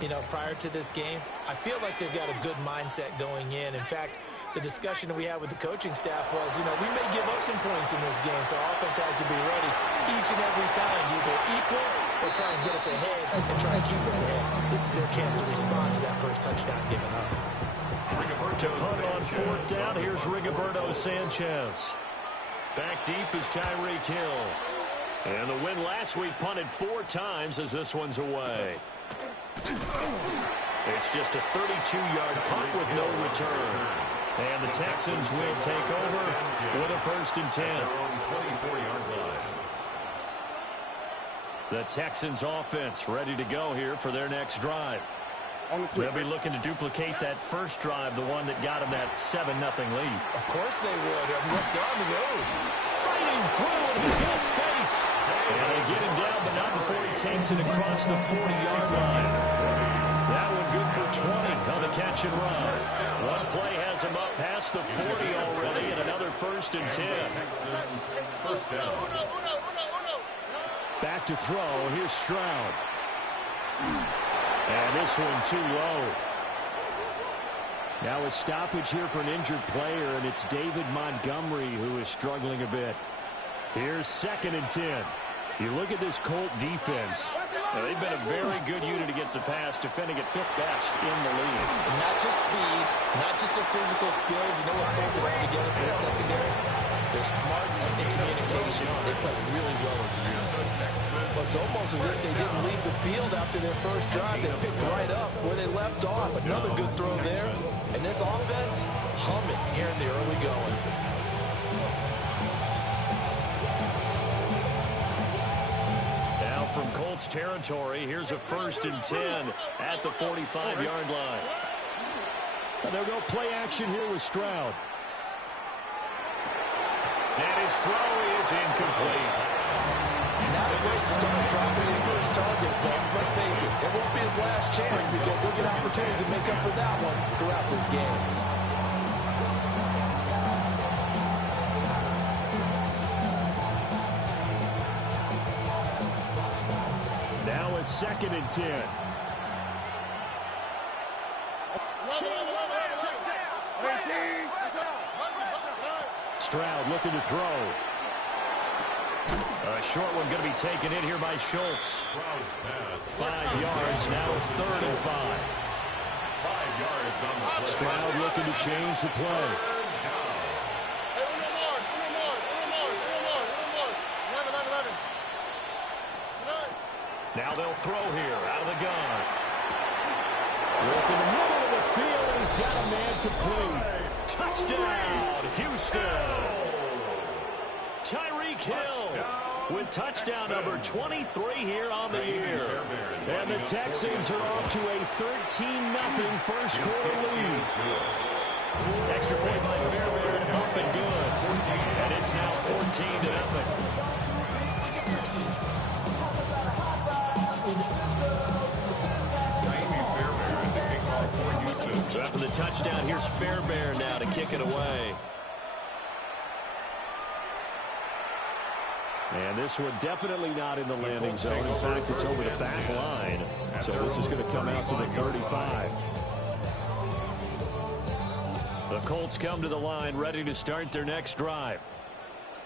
You know, prior to this game, I feel like they've got a good mindset going in. In fact, the discussion that we had with the coaching staff was, you know, we may give up some points in this game, so our offense has to be ready each and every time, either equal or try and get us ahead and try and keep us ahead. This is their chance to respond to that first touchdown given up. To punt on fourth down, here's Rigoberto Sanchez. Back deep is Tyreek Hill. And the win last week punted 4 times as this one's away. It's just a 32-yard punt with no return. And the Texans will take over with a 1st and 10. The Texans offense ready to go here for their next drive. They'll be looking to duplicate that first drive, the one that got them that 7-0 lead. Of course they would. I mean, look, they're on the road. Fighting through, and he's got space. And they get him down, but not before he takes it across the 40-yard line. That one good for 20 on the catch and run. One play has him up past the 40 already, and another 1st and 10. First down. Back to throw. Here's Stroud. And this one too low. Now a stoppage here for an injured player, and it's David Montgomery who is struggling a bit. Here's 2nd and 10. You look at this Colt defense. Now, they've been a very good unit against the pass, defending at 5th best in the league. And not just speed, not just their physical skills. You know what pulls it all together for the secondary? Their smarts and communication. They play really well as a unit. Well, it's almost as if they didn't leave the field after their first drive. They picked right up where they left off. Another good throw there. And this offense, humming here in the early going. Now from Colts territory, here's a 1st and 10 at the 45-yard line. And they'll go play action here with Stroud. And his throw is incomplete. Not a great start dropping his first target, but let's face it, it won't be his last chance because he'll get opportunities to make up for that one throughout this game. Now a 2nd and 10. Stroud looking to throw. A short one going to be taken in here by Schultz. 5 yards. Now it's 3rd and 5. 5 yards on the play. Stroud looking to change the play. Now they'll throw here out of the gun. Look in the middle of the field, and he's got a man complete. Touchdown, Houston. Tyreek Hill with touchdown number 23 here on the year. And the Texans are off to a 13-0 first quarter lead. Extra point by Fairbairn, up and good. And it's now 14-0. So after the touchdown, here's Fairbairn now to kick it away. And this one definitely not in the landing zone. In fact, it's over the back line. So this is going to come out to the 35. The Colts come to the line ready to start their next drive.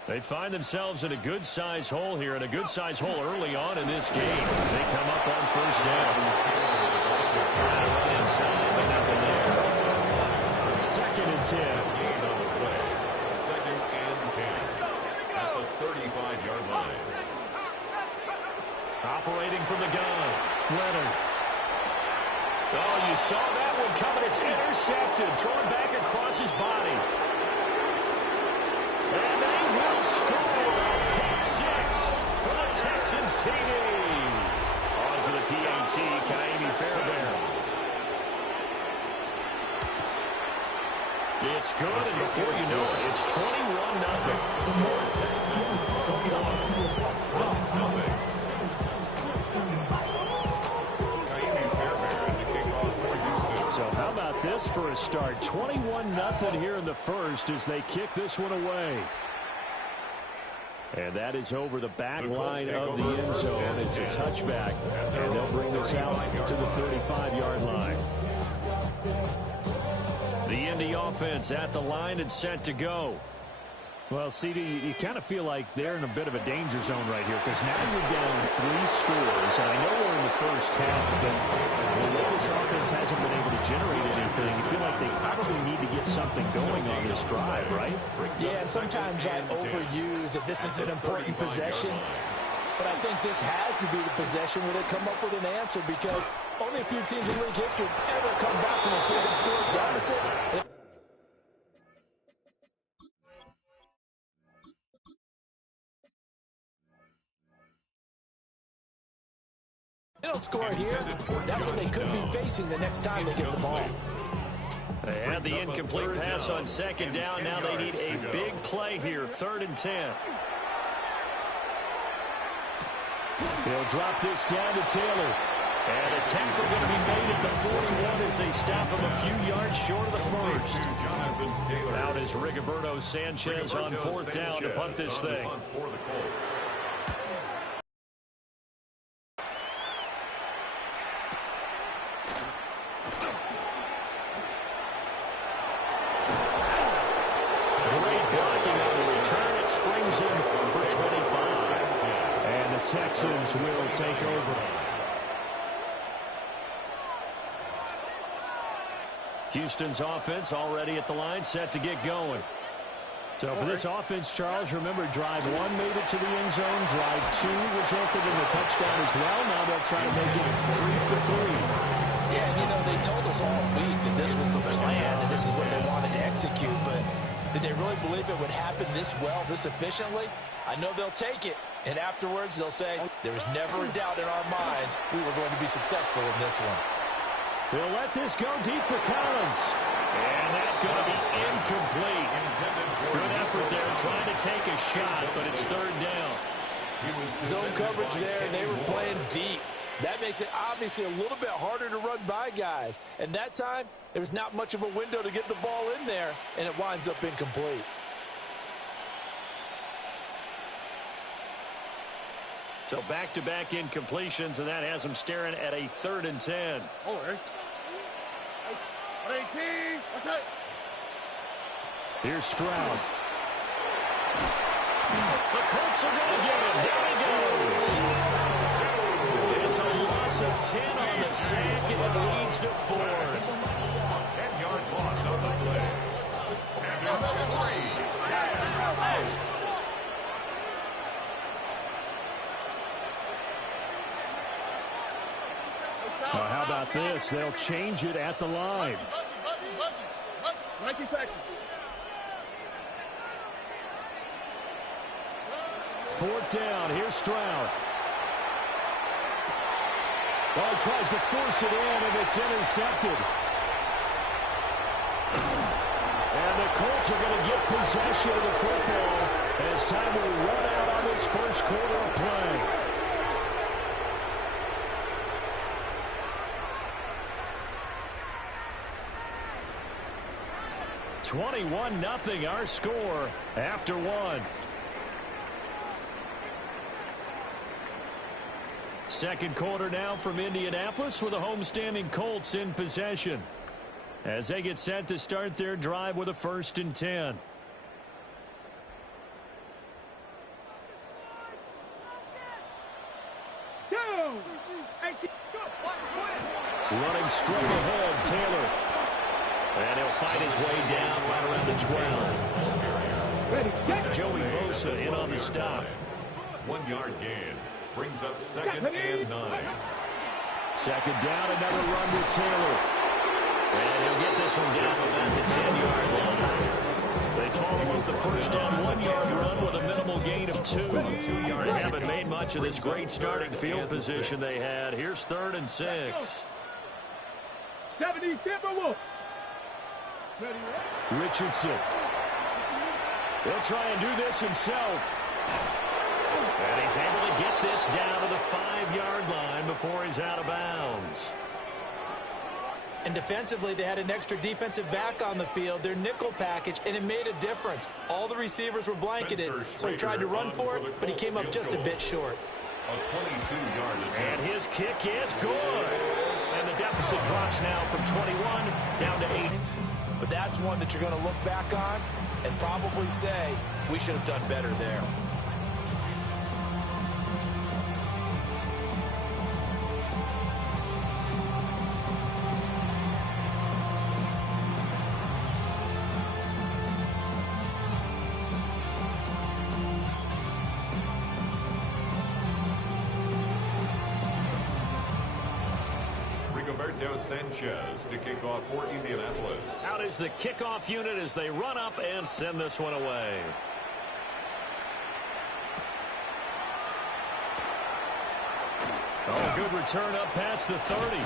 They find themselves in a good-sized hole here, and a good-sized hole early on in this game as they come up on first down. Inside, but nothing there. 2nd and 10. Second and 10 at the 35-yard line. Operating from the gun, Leonard. Oh, you saw that one coming. It's intercepted. Thrown back across his body. And they will score. Pick 6 for the Texans TD. On for the PAT, Kaimi Fairbairn. It's good, and before you know it, it's 21-0. So how about this for a start? 21-0 here in the first as they kick this one away. And that is over the back line of the end zone. It's a touchback, and they'll bring this out to the 35-yard line. The Indy offense at the line and set to go. Well, CD, you kind of feel like they're in a bit of a danger zone right here because now you're down 3 scores. And I know we're in the first half, but the way this offense hasn't been able to generate anything, you feel like they probably need to get something going on this drive, right? Yeah, and sometimes I overuse that this is an important possession. But I think this has to be the possession where they come up with an answer because only a few teams in league history ever come back from a 4-score deficit. They don't score here. That's what they could be facing the next time they get the ball. They had the incomplete pass on second down. Now they need a big play here, 3rd and 10. He'll drop this down to Taylor. And a tackle going to be made at the 41 as they stop him a few yards short of the first. Out is Rigoberto Sanchez on 4th down to punt this thing. Texans will take over. Houston's offense already at the line, set to get going. So for this offense, Charles, remember drive 1 made it to the end zone. Drive 2 resulted in a touchdown as well. Now they'll try to make it 3 for 3. Yeah, and you know, they told us all week that this was the plan and this is what they wanted to execute, but did they really believe it would happen this well, this efficiently? I know they'll take it, and afterwards they'll say, there was never a doubt in our minds we were going to be successful in this one. They'll let this go deep for Collins. And that's going to be incomplete. Good effort there, trying to take a shot, but it's 3rd down. Zone coverage there, and they were playing deep. That makes it obviously a little bit harder to run by guys. And that time, there was not much of a window to get the ball in there, and it winds up incomplete. So back-to-back incompletions, and that has them staring at a 3rd and 10. Here's Stroud. The Colts are going to get him. There he goes. It's a loss of 10 on the sack, and it leads to 4th. 10-yard loss on the play. And it's 3. Well, how about this? They'll change it at the line. 4th down. Here's Stroud. Ball tries to force it in, and it's intercepted. And the Colts are going to get possession of the football as time will run out on this first quarter of play. (21-0) our score after 1. Second quarter now from Indianapolis with the homestanding Colts in possession as they get set to start their drive with a 1st and 10. Running straight ahead, Taylor. And he'll fight his way down right around the 12. Joey Bosa in on the stop. 1-yard gain. Brings up 2nd and 9. Second down, another run with Taylor. And he'll get this one down about the 10-yard line. They follow up the first down 1-yard run with a minimal gain of 2. They haven't made much of this great starting field position they had. Here's 3rd and 6. Richardson. He'll try and do this himself. And he's able to get this down to the 5-yard line before he's out of bounds. And defensively, they had an extra defensive back on the field, their nickel package, and it made a difference. All the receivers were blanketed, so he tried to run for it, but he came up just a bit short. A 22-yard attempt. And his kick is good. And the deficit drops now from 21 down to 8. But that's one that you're going to look back on and probably say, we should have done better there. Sanchez to kick off for Indianapolis. Out is the kickoff unit as they run up and send this one away. Oh, good return up past the 30.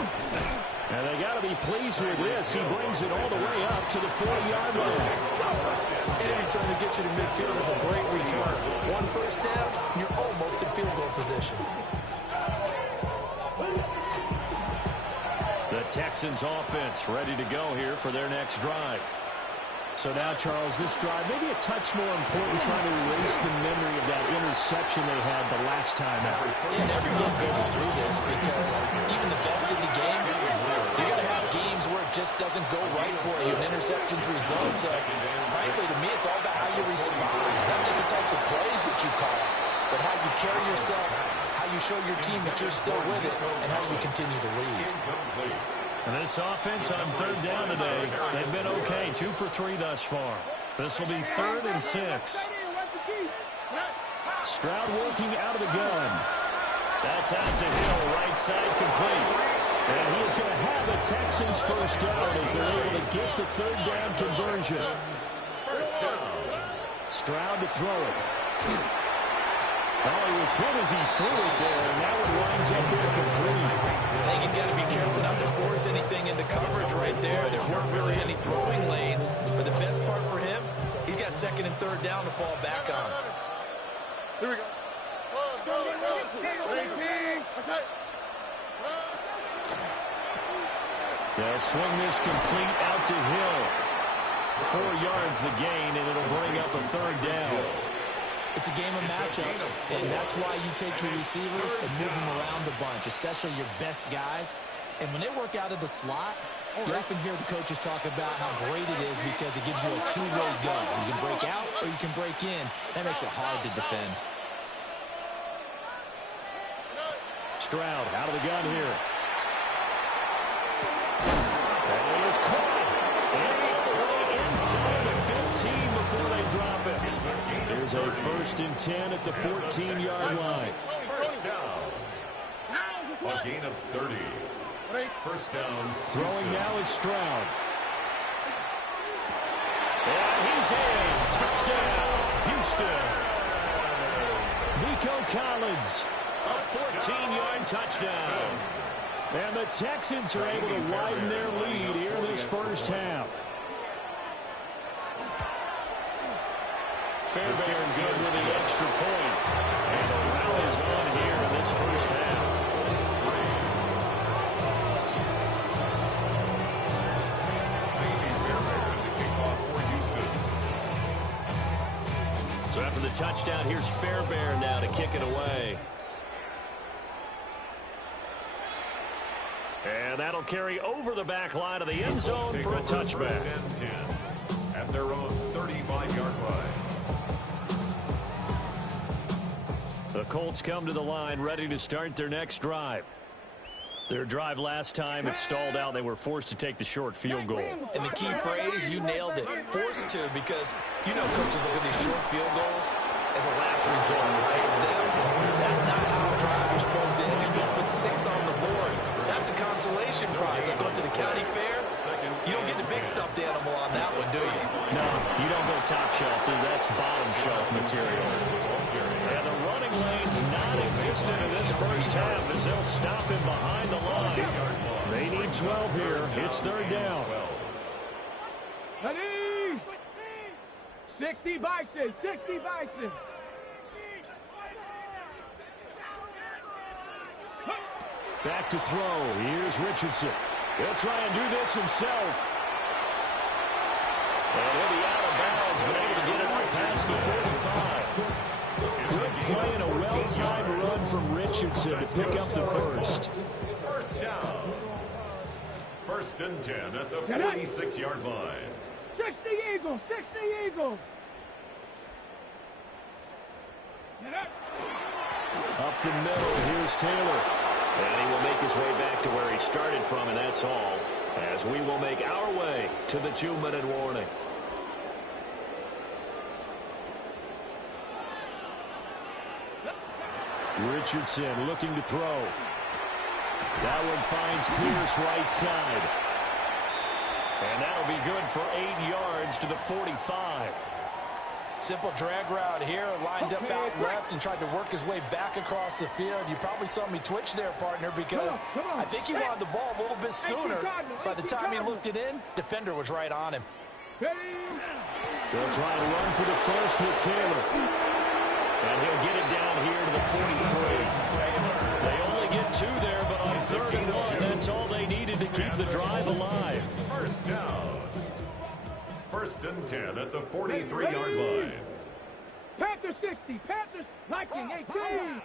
And they got to be pleased with this. He brings it all the way up to the 40-yard line. Any return that gets you to midfield is a great return. One first down, you're almost in field goal position. The Texans offense ready to go here for their next drive. So now, Charles, this drive maybe a touch more important, trying to erase the memory of that interception they had the last time out. And everyone goes through this because even the best in the game, you're going to have games where it just doesn't go right for you. An interception's result. So, frankly, to me, it's all about how you respond. Not just the types of plays that you call, but how you carry yourself, how you show your team that you're still with it, and how you continue to lead. And this offense on third down today, they've been okay, 2 for 3 thus far. This will be 3rd and 6. Stroud working out of the gun. That's out to Hill, right side complete. And he is going to have the Texans first down as they're able to get the third down conversion. Stroud to throw it. Oh, he was hit as he threw it there, and that one winds up incomplete. I think he's got to be careful not to force anything into coverage right there. There weren't really any throwing lanes, but the best part for him, he's got 2nd and 3rd down to fall back on. Here we go. They'll swing this complete out to Hill. 4 yards the gain, and it'll bring up a 3rd down. It's a game of matchups, and that's why you take your receivers and move them around a bunch, especially your best guys. And when they work out of the slot, you often hear the coaches talk about how great it is because it gives you a two-way go. You can break out or you can break in. That makes it hard to defend. Stroud out of the gun here. And it is caught. Inside the 15 before they drop it. Here's a 1st and 10 at the 14-yard line. First down. A gain of 30. First down. Throwing now is Stroud. And he's in. Touchdown, Houston. Nico Collins, a 14-yard touchdown. And the Texans are able to widen their lead here this first half. Fairbairn good with the extra point. And the foul is on here in this first half. So after the touchdown, here's Fairbairn now to kick it away. And that'll carry over the back line of the end zone for a touchback. At their own 35-yard line. The Colts come to the line ready to start their next drive. Their drive last time, it stalled out. They were forced to take the short field goal. And the key phrase, you nailed it, forced to, because you know coaches look at these short field goals as a last resort, right? To them, that's not how drives are supposed to end. You're supposed to put 6 on the board. That's a consolation prize. I go to the county fair. You don't get the big stuffed animal on that one, do you? No, you don't go top shelf. That's bottom shelf material. And the running lane's non-existent in this first half as they'll stop him behind the line. They need 12 here. It's 3rd down. 60 Bison, 60 Bison. Back to throw. Here's Richardson. He'll try and do this himself. And he'll be out of bounds, but able to get it out past the 45. Good play and a well-timed run from Richardson to pick up the first. First down. First and 10 at the 46-yard line. 60 Eagles, 60 Eagles. Up the middle, here's Taylor. And he will make his way back to where he started from, and that's all, as we will make our way to the 2-minute warning. Richardson looking to throw. That one finds Pierce right side. And that'll be good for 8 yards to the 45. Simple drag route here, lined up out left and tried to work his way back across the field. You probably saw me twitch there, partner, because I think he wanted the ball a little bit sooner. By the time he looked it in, defender was right on him. They'll try and run for the first with Taylor. And he'll get it down here to the 43. They only get 2 there, but on 3rd and 1, that's all they needed to keep the drive alive. First down. First and 10 at the 43-yard line. Panther 60, Panthers, Viking 18.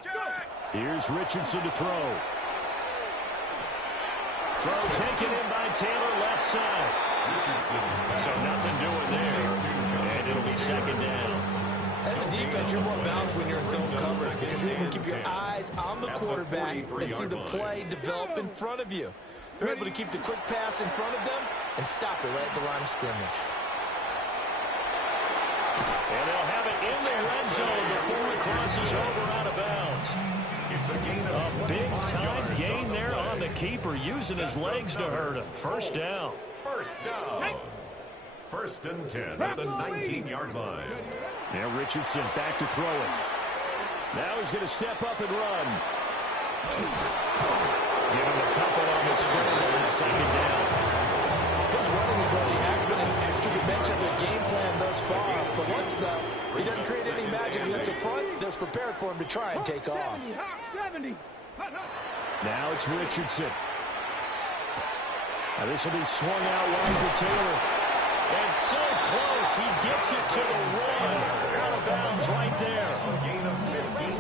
Here's Richardson to throw. Throw taken in by Taylor, left side. So nothing doing there. And it'll be 2nd down. As a defense, you're more balanced when you're in zone coverage because you're able to keep your eyes on the quarterback and see the play develop in front of you. They're able to keep the quick pass in front of them and stop it right at the line of scrimmage. And they'll have it in the red zone before it crosses over out of bounds. It's a gain of a big-time gain there on the keeper, using his legs to hurt him. First down. First down. First and 10 at the 19-yard line. Now Richardson back to throw it. Now he's going to step up and run. Give him a couple on the scramble and 2nd down. His running ability has been an extra dimension of their game plan thus far. For once, though, he doesn't create any magic against the front that's prepared for him to try and take off. 70. Now it's Richardson. Now this will be swung out wide to Taylor. And so close, he gets it to the 1. Out of bounds right there.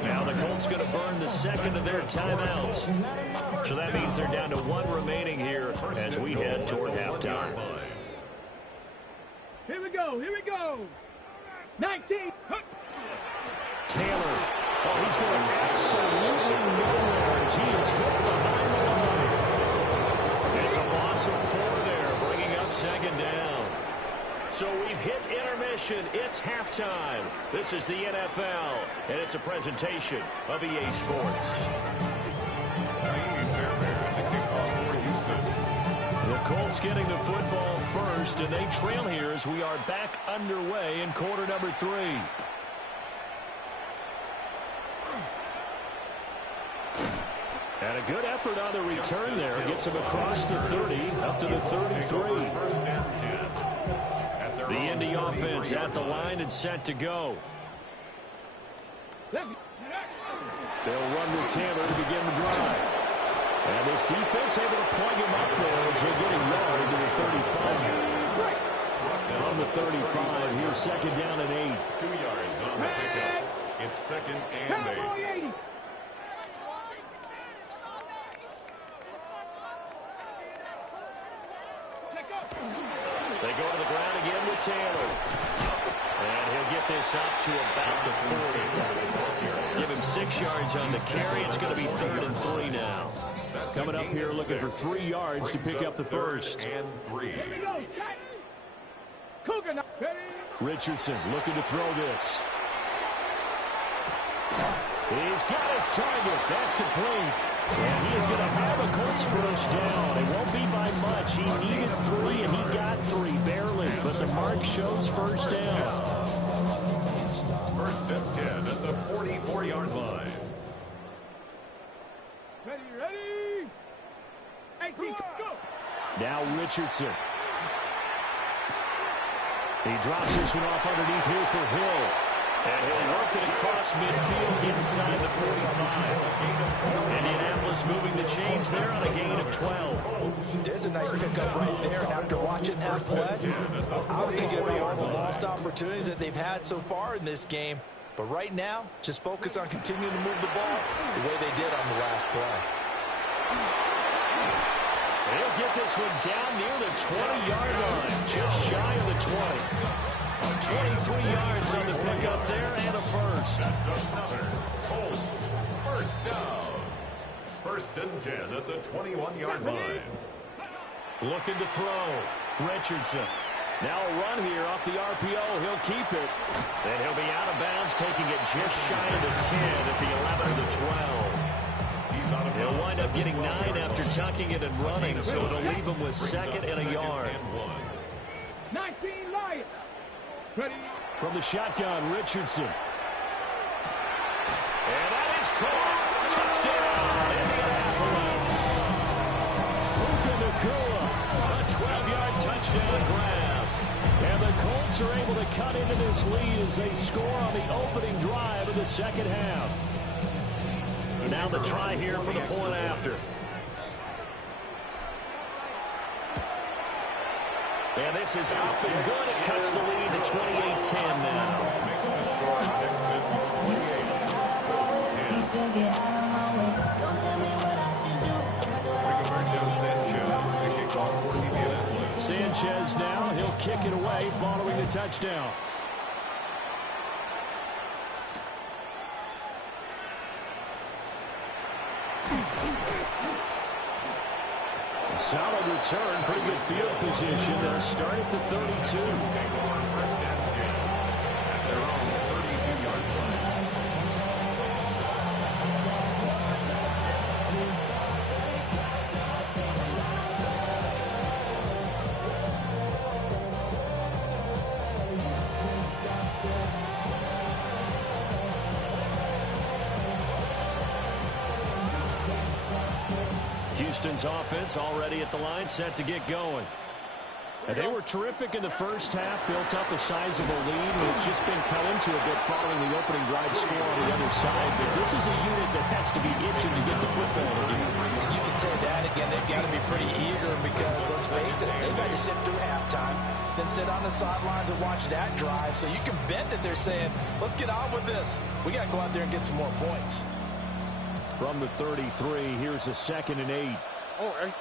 Now the Colts going to burn the 2nd of their timeouts. So that means they're down to 1 remaining here as we head toward halftime. Here we go, here we go. 19. Taylor. Oh, he's going absolutely nowhere as he is hit behind the line. It's a loss of 4 there, bringing up 2nd down. So we've hit intermission. It's halftime. This is the NFL, and it's a presentation of EA Sports. The Colts getting the football first, and they trail here as we are back underway in quarter number 3. And a good effort on the return there. Gets him across the 30, up to the 33. The Indy offense at the line and set to go. They'll run with Taylor to begin the drive. And this defense able to plug him up there as he'll get a yard to the 35. From the 35, here's 2nd down and 8. 2 yards on the pickup. It's 2nd and 8. They go to the ground again with Taylor. And he'll get this up to about the 40. Give him 6 yards on the carry. It's going to be 3rd and 3 now. Coming up here looking for 3 yards to pick up the first. And 3. Richardson looking to throw this. He's got his target. That's complete. And he is going to have a Colts first down. It won't be by much. He needed 3, and he got 3, barely. But the mark shows first down. First and 10 at the 44-yard line. Ready? 18, go. Now Richardson. He drops this one off underneath here for Hill. And he'll work it across midfield inside the 45. Indianapolis moving the chains there on a gain of 12. There's a nice pickup right there. And after watching that play, I'm thinking about all the lost opportunities that they've had so far in this game. But right now, just focus on continuing to move the ball the way they did on the last play. He'll get this one down near the 20-yard line, just shy of the 20. 23 yards on the pickup there and a first. That's another Colts first down. First and 10 at the 21-yard line. Looking to throw. Richardson. Now a run here off the RPO. He'll keep it. And he'll be out of bounds, taking it just shy of the 10 at the 11 of the 12. He'll wind up getting 9 after tucking it and running, so it'll leave him with second and a yard. 19 Lions. Ready. From the shotgun, Richardson. And that is caught. Touchdown, Indianapolis. Puka Nacua, a 12-yard touchdown grab. And the Colts are able to cut into this lead as they score on the opening drive of the second half. Now the try here for the point after. And this is up and good. It cuts the lead to 28-10 now. Sanchez now, he'll kick it away following the touchdown. Solid return, pretty good field position. They'll start at the 32. Houston's offense already at the line, set to get going. And they were terrific in the first half, built up a sizable lead, and it's just been cut into a bit following the opening drive score on the other side. But this is a unit that has to be itching to get the football again. And you can say that again. They've got to be pretty eager because, let's face it, they've had to sit through halftime, then sit on the sidelines and watch that drive. So you can bet that they're saying, let's get on with this. We got to go out there and get some more points. From the 33, here's a 2nd and 8. Oh, Eric.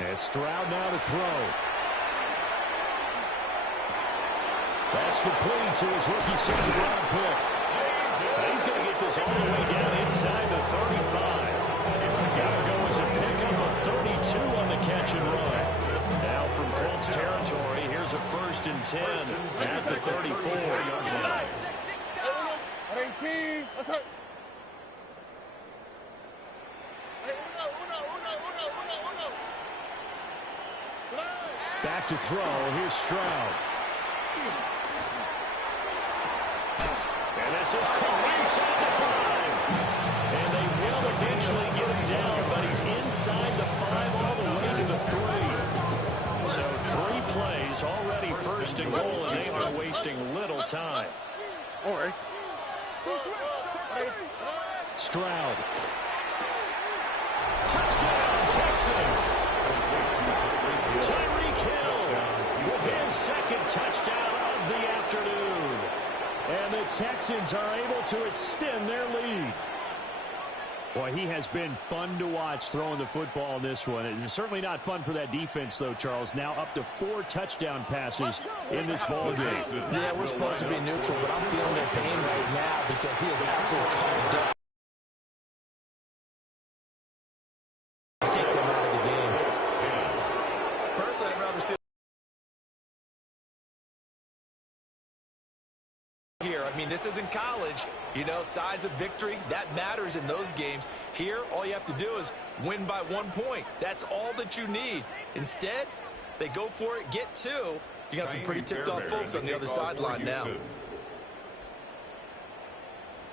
And Stroud now to throw. That's complete to his rookie second-round pick. And he's going to get this all the way down inside the 35. Got to go as a pickup of 32 on the catch and run. Now from Colts territory, here's a 1st and 10 at the 34. 18. That's it. Back to throw. Here's Stroud. And this is caught inside the 5. And they will eventually get him down, but he's inside the 5 all the way to the 3. So 3 plays already 1st and goal, and they are wasting little time. All right. Stroud. Touchdown, Texans. Tyreek Hill with his 2nd touchdown of the afternoon. And the Texans are able to extend their lead. Boy, he has been fun to watch throwing the football in this one. It's certainly not fun for that defense, though, Charles. Now up to 4 touchdown passes in this ball game. Yeah, we're supposed to be neutral, but I'm feeling their pain right now because he is absolutely carved up. Take them out of the game. Personally, I'd rather see here. I mean, this isn't college. You know, size of victory, that matters in those games. Here, all you have to do is win by 1 point. That's all that you need. Instead, they go for it, get 2. You got some pretty ticked-off folks on the other sideline now.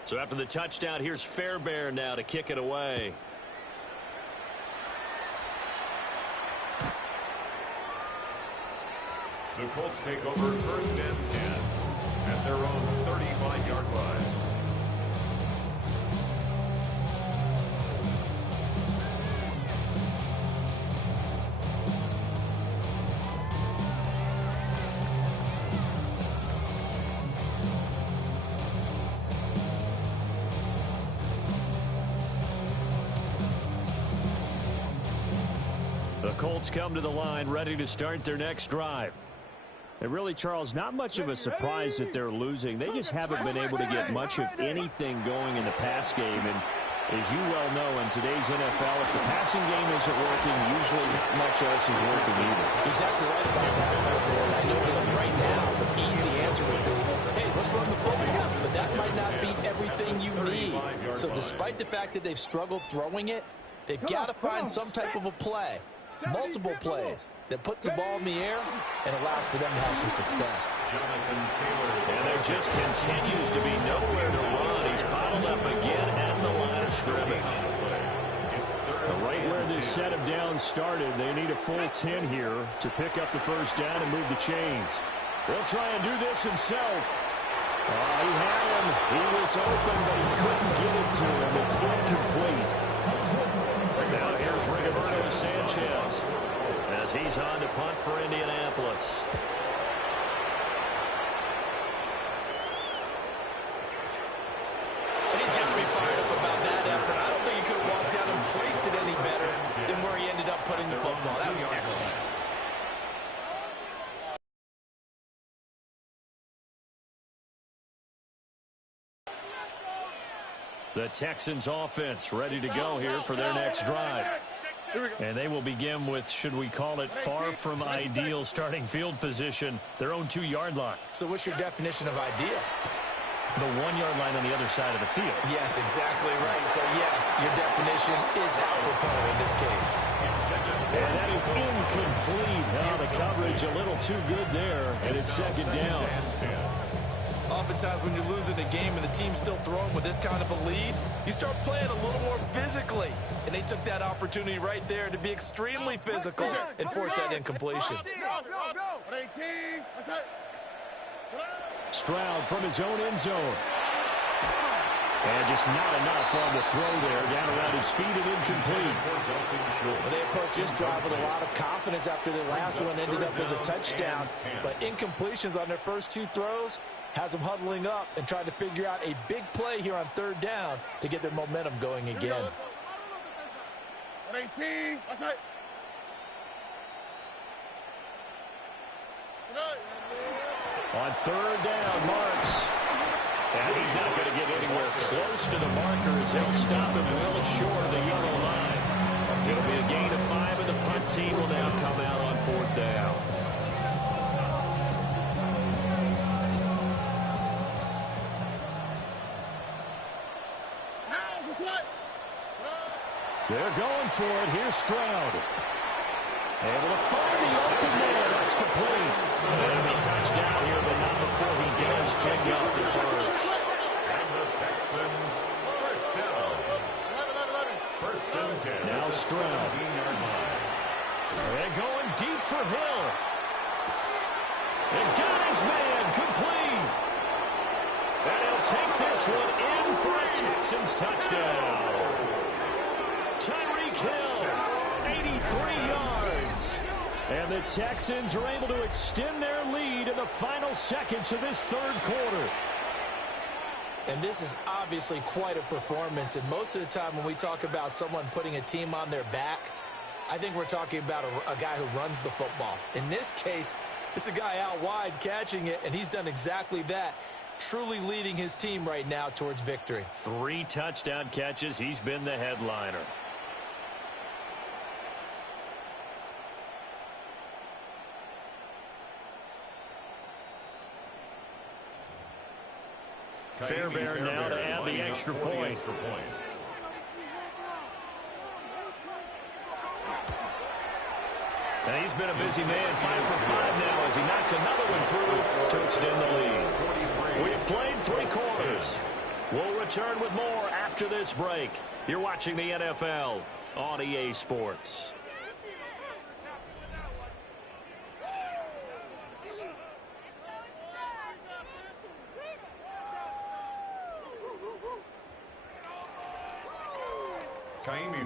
So after the touchdown, here's Fairbairn now to kick it away. The Colts take over 1st and 10 at their own 35-yard line. The Colts come to the line ready to start their next drive. And really, Charles, not much of a surprise that they're losing. They just haven't been able to get much of anything going in the pass game. And as you well know, in today's NFL, if the passing game isn't working, usually not much else is working either. Exactly right about that. I know that right now, the easy answer would be, hey, let's run the football. But that might not be everything you need. So despite the fact that they've struggled throwing it, they've got to find some type of a play. Multiple plays that puts the ball in the air and allows for them to have some success. And there just continues to be nowhere to run. He's bottled up again at the line of scrimmage. Right where this set of downs started, they need a full 10 here to pick up the first down and move the chains. They'll try and do this himself. He had him. He was open, but he couldn't get it to him. It's incomplete. Now here's Rigoberto Sanchez as he's on to punt for Indianapolis. And he's got to be fired up about that effort. I don't think he could have walked down and placed it any better than where he ended up putting the football. That was excellent. The Texans offense ready to go here for their next drive. And they will begin with, should we call it, far from ideal starting field position, their own 2-yard line. So what's your definition of ideal? The 1-yard line on the other side of the field. Yes, exactly right. So, yes, your definition is apropos in this case. And that is incomplete. The coverage a little too good there, and it's second down. Oftentimes when you're losing a game and the team's still throwing with this kind of a lead, you start playing a little more physically. And they took that opportunity right there to be extremely physical and force that incompletion. Stroud from his own end zone. And just not enough on the throw there. Down around his feet and incomplete. Well, they approached this drive with a lot of confidence after their last one ended up as a touchdown. But incompletions on their first 2 throws has them huddling up and trying to figure out a big play here on 3rd down to get their momentum going again. On 3rd down, Marks. And he's not going to get anywhere close to the marker as he'll stop him well short of the yellow line. It'll be a gain of 5, and the punt team will now come out on 4th down. They're going for it. Here's Stroud. Able to find the open man. That's complete. It'll be touchdown here, but not before he does pick up the first. And the Texans, first down. 1st and 10. Now Stroud. They're going deep for Hill. And got his man complete. And he'll take this one in for a Texans touchdown. Tyreek Hill, 83 yards. And the Texans are able to extend their lead in the final seconds of this 3rd quarter. And this is obviously quite a performance. And most of the time when we talk about someone putting a team on their back, I think we're talking about a guy who runs the football. In this case, it's a guy out wide catching it, and he's done exactly that. Truly leading his team right now towards victory. 3 touchdown catches. He's been the headliner. Fairbairn now to add the extra point. And he's been a busy man, 5 for 5 now as he knocks another one through to extend the lead. We have played 3 quarters. We'll return with more after this break. You're watching the NFL on EA Sports.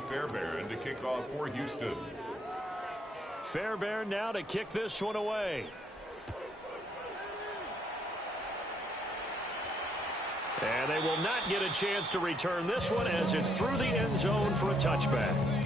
Fairbairn to kick off for Houston. Fairbairn now to kick this one away. And they will not get a chance to return this one as it's through the end zone for a touchback.